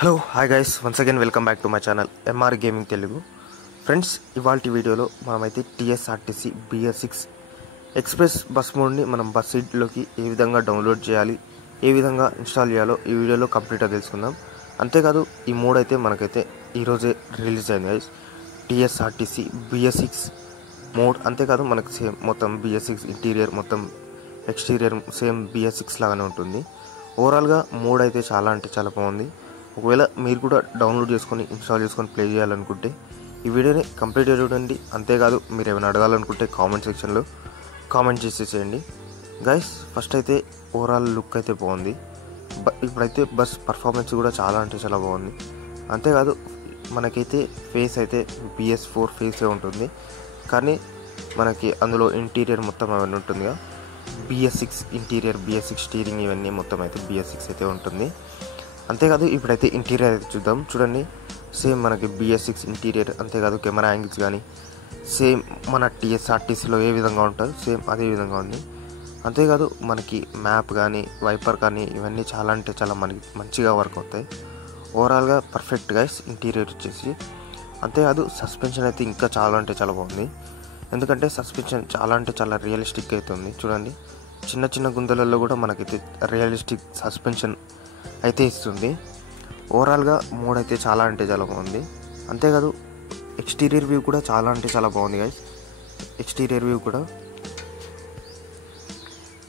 Hello hi guys, once again welcome back to my channel MR gaming Telugu. Friends, ఇవాల్టి వీడియోలో మనమైతే TSRTC BS6 express bus మోడ్ని మనం bus సీట్లోకి ఏ విధంగా download చేయాలి, ఏ విధంగా ఇన్స్టాల్ చేయాలో ఈ వీడియోలో కంప్లీట్గా తెలుసుకుందాం. అంతేకాదు ఈ మోడ్ అయితే మనకైతే ఈరోజే రిలీజ్ అయింది గైస్, టీఎస్ఆర్టీసీ BS6 మోడ్. అంతేకాదు మనకి సేమ్ మొత్తం BS6 ఇంటీరియర్ మొత్తం ఎక్స్టీరియర్ సేమ్ BS6 లాగానే ఉంటుంది. ఓవరాల్గా మోడ్ అయితే చాలా అంటే చాలా బాగుంది. ఒకవేళ మీరు కూడా డౌన్లోడ్ చేసుకొని ఇన్స్టాల్ చేసుకొని ప్లే చేయాలనుకుంటే ఈ వీడియోని కంప్లీట్గా చూడండి. అంతేకాదు మీరు ఏమైనా అడగాలనుకుంటే కామెంట్ సెక్షన్లో కామెంట్ చేసేసేయండి గైస్. ఫస్ట్ అయితే ఓవరాల్ లుక్ అయితే బాగుంది. ఇప్పుడైతే బస్ పర్ఫార్మెన్స్ కూడా చాలా అంటే చాలా బాగుంది. అంతేకాదు మనకైతే ఫేస్ అయితే BS4 ఫేసే ఉంటుంది, కానీ మనకి అందులో ఇంటీరియర్ మొత్తం అవన్నీ ఉంటుందిగా. BS6 ఇంటీరియర్, BS6 స్టీరింగ్ ఇవన్నీ మొత్తం అయితే BS6 అయితే ఉంటుంది. అంతేకాదు ఇప్పుడైతే ఇంటీరియర్ అయితే చూద్దాం. చూడండి, సేమ్ మనకి BS6 ఇంటీరియర్. అంతేకాదు కెమెరా యాంగిల్స్ కానీ సేమ్ మన టీఎస్ఆర్టీసీలో ఏ విధంగా ఉంటారో సేమ్ అదే విధంగా ఉంది. అంతేకాదు మనకి మ్యాప్ కానీ వైపర్ కానీ ఇవన్నీ చాలా అంటే చాలా మనకి మంచిగా వర్క్ అవుతాయి. ఓవరాల్గా పర్ఫెక్ట్ గైస్ ఇంటీరియర్ వచ్చేసి. అంతేకాదు సస్పెన్షన్ అయితే ఇంకా చాలా అంటే చాలా బాగుంది. ఎందుకంటే సస్పెన్షన్ చాలా అంటే చాలా రియలిస్టిక్ అవుతుంది. చూడండి, చిన్న చిన్న గుంతలలో కూడా మనకైతే రియలిస్టిక్ సస్పెన్షన్ అయితే ఇస్తుంది. ఓవరాల్గా మోడ్ అయితే చాలా అంటే చాలా బాగుంది. అంతేకాదు ఎక్స్టీరియర్ వ్యూ కూడా చాలా అంటే చాలా బాగుంది గైస్, ఎక్స్టీరియర్ వ్యూ కూడా.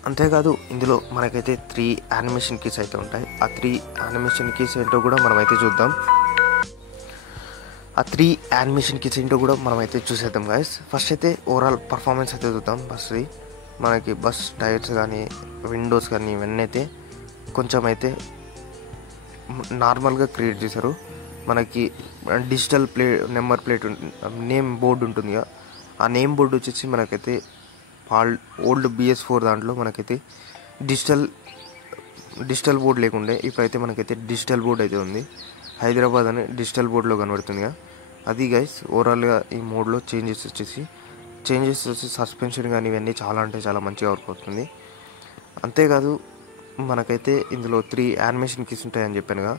అంతేకాదు ఇందులో మనకైతే 3 యానిమేషన్ కీస్ అయితే ఉంటాయి. ఆ 3 యానిమేషన్ కీస్ ఏంటో కూడా మనమైతే చూద్దాం. ఆ 3 యానిమేషన్ కీస్ ఏంటో కూడా మనమైతే చూసేద్దాం గైస్. ఫస్ట్ అయితే ఓవరాల్ పర్ఫార్మెన్స్ అయితే చూద్దాం బస్ది. మనకి బస్ టైర్స్ కానీ విండోస్ కానీ ఇవన్నీ అయితే కొంచెం అయితే నార్మల్గా క్రియేట్ చేశారు. మనకి digital number plate name board ఉంటుందిగా, ఆ నేమ్ బోర్డు వచ్చేసి మనకైతే ఓల్డ్ BS4 దాంట్లో మనకైతే డిజిటల్ బోర్డు లేకుండే, ఇప్పుడైతే మనకైతే డిజిటల్ బోర్డు అయితే ఉంది. హైదరాబాద్ అని డిజిటల్ బోర్డులో కనబడుతుందిగా, అది గైస్. ఓవరాల్గా ఈ మోడ్లో చేంజెస్ వచ్చేసి సస్పెన్షన్ కానీ ఇవన్నీ చాలా అంటే చాలా మంచిగా వర్క్ అవుతుంది. అంతేకాదు మనకైతే ఇందులో 3 యానిమేషన్ కీస్ ఉంటాయని చెప్పానుగా,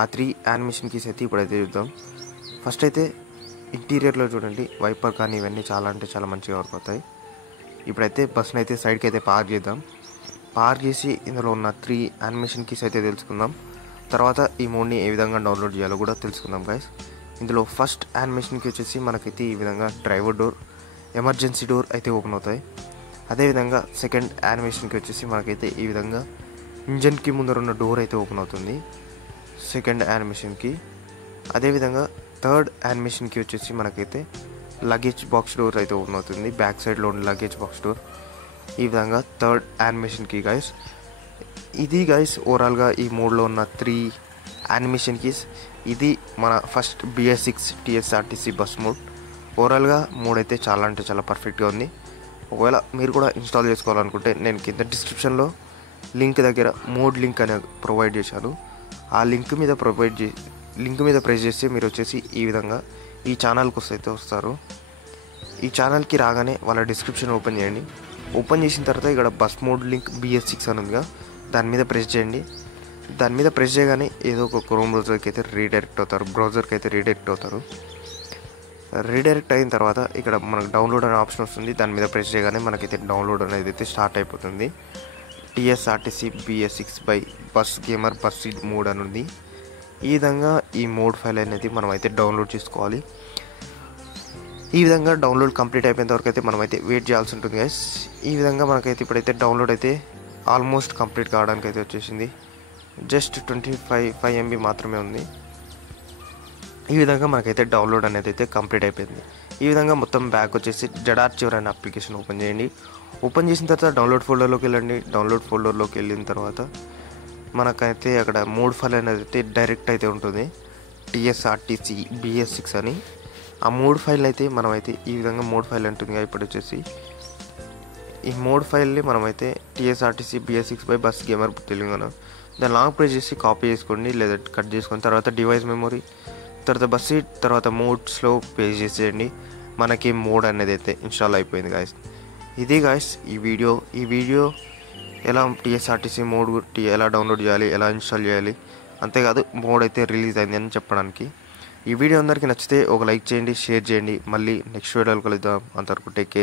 ఆ 3 యానిమేషన్ కీస్ అయితే ఇప్పుడైతే చూద్దాం. ఫస్ట్ అయితే ఇంటీరియర్లో చూడండి, వైపర్ కానీ ఇవన్నీ చాలా అంటే చాలా మంచిగా వర్క్ అవుతాయి. ఇప్పుడైతే బస్ని అయితే సైడ్కి అయితే పార్క్ చేద్దాం. పార్క్ చేసి ఇందులో ఉన్న 3 యానిమేషన్ కీస్ అయితే తెలుసుకుందాం. తర్వాత ఈ మోడ్ని ఏ విధంగా డౌన్లోడ్ చేయాలో కూడా తెలుసుకుందాం గైస్. ఇందులో ఫస్ట్ యానిమేషన్ కీ వచ్చేసి మనకైతే ఈ విధంగా డ్రైవర్ డోర్, ఎమర్జెన్సీ డోర్ అయితే ఓపెన్ అవుతాయి. అదేవిధంగా సెకండ్ యానిమేషన్కి వచ్చేసి మనకైతే ఈ విధంగా ఇంజన్కి ముందర ఉన్న డోర్ అయితే ఓపెన్ అవుతుంది సెకండ్ యానిమేషన్కి. అదేవిధంగా థర్డ్ యానిమేషన్కి వచ్చేసి మనకైతే లగేజ్ బాక్స్ డోర్ అయితే ఓపెన్ అవుతుంది, బ్యాక్ సైడ్లో ఉన్న లగేజ్ బాక్స్ డోర్. ఈ విధంగా థర్డ్ యానిమేషన్కి గైస్. ఇది గైస్ ఓవరాల్గా ఈ మోడ్లో ఉన్న 3 యానిమేషన్ కీస్. ఇది మన first BS6 TSRTC bus mode. ఓవరాల్గా మోడ్ అయితే చాలా అంటే చాలా పర్ఫెక్ట్గా ఉంది. ఒకవేళ మీరు కూడా ఇన్స్టాల్ చేసుకోవాలనుకుంటే నేను కింద డిస్క్రిప్షన్లో లింక్ దగ్గర మోడ్ లింక్ అనే ప్రొవైడ్ చేశాను. ఆ లింక్ మీద ప్రెస్ చేస్తే మీరు వచ్చేసి ఈ విధంగా ఈ ఛానల్కి అయితే వస్తారు. ఈ ఛానల్కి రాగానే వాళ్ళ డిస్క్రిప్షన్ ఓపెన్ చేయండి. ఓపెన్ చేసిన తర్వాత ఇక్కడ బస్ మోడ్ లింక్ BS6 అని ఉందిగా, దాని మీద ప్రెస్ చేయండి. దాని మీద ప్రెస్ చేయగానే ఏదో ఒక క్రోమ్ బ్రౌజర్కి అయితే రీడైరెక్ట్ అవుతారు. రీడైరెక్ట్ అయిన తర్వాత ఇక్కడ మనకు డౌన్లోడ్ అనే ఆప్షన్ వస్తుంది. దాని మీద ప్రెస్ చేయగానే మనకైతే డౌన్లోడ్ అనేది అయితే స్టార్ట్ అయిపోతుంది. TSRTC BS6 by bus gamer bus seat mode అని ఉంది. ఈ విధంగా ఈ మోడ్ ఫైల్ అనేది మనం అయితే డౌన్లోడ్ చేసుకోవాలి. ఈ విధంగా డౌన్లోడ్ కంప్లీట్ అయిపోయేంత వరకు అయితే మనమైతే వెయిట్ చేయాల్సి ఉంటుంది గైస్. ఈ విధంగా మనకైతే ఇప్పుడైతే డౌన్లోడ్ అయితే ఆల్మోస్ట్ కంప్లీట్ కావడానికి అయితే వచ్చేసింది. జస్ట్ 25 MB మాత్రమే ఉంది. ఈ విధంగా మనకైతే డౌన్లోడ్ అనేది అయితే కంప్లీట్ అయిపోయింది. ఈ విధంగా మొత్తం బ్యాక్ వచ్చేసి జడార్చివర్ అనే అప్లికేషన్ ఓపెన్ చేయండి. ఓపెన్ చేసిన తర్వాత డౌన్లోడ్ ఫోల్డర్లోకి వెళ్ళండి. డౌన్లోడ్ ఫోల్డర్లోకి వెళ్ళిన తర్వాత మనకైతే అక్కడ మోడ్ ఫైల్ అనేది అయితే డైరెక్ట్ అయితే ఉంటుంది, టీఎస్ఆర్టీసీ BS6 అని. ఆ మోడ్ ఫైల్ అయితే మనమైతే ఈ విధంగా మోడ్ ఫైల్ ఉంటుంది. ఇప్పుడు వచ్చేసి ఈ మోడ్ ఫైల్ని మనమైతే TSRTC BS6 by bus gamer Telugu దాన్ని లాంగ్ ప్రెస్ చేసి కాపీ చేసుకోండి, లేదా కట్ చేసుకొని తర్వాత డివైస్ మెమొరీ, తర్వాత బస్ సీట్, తర్వాత మోడ్స్లో పేస్ట్ చేసేయండి. మనకి మోడ్ అనేది అయితే ఇన్స్టాల్ అయిపోయింది గాయస్. ఇది గాయస్ ఈ వీడియో ఎలా టీఎస్ఆర్టీసీ మోడ్ ఎలా డౌన్లోడ్ చేయాలి, ఎలా ఇన్స్టాల్ చేయాలి అంతేకాదు మోడ్ అయితే రిలీజ్ అయింది అని చెప్పడానికి. ఈ వీడియో అందరికీ నచ్చితే ఒక లైక్ చేయండి, షేర్ చేయండి. మళ్ళీ నెక్స్ట్ వీడియోలో కలుద్దాం. అంతవరకు టేక్ కేర్.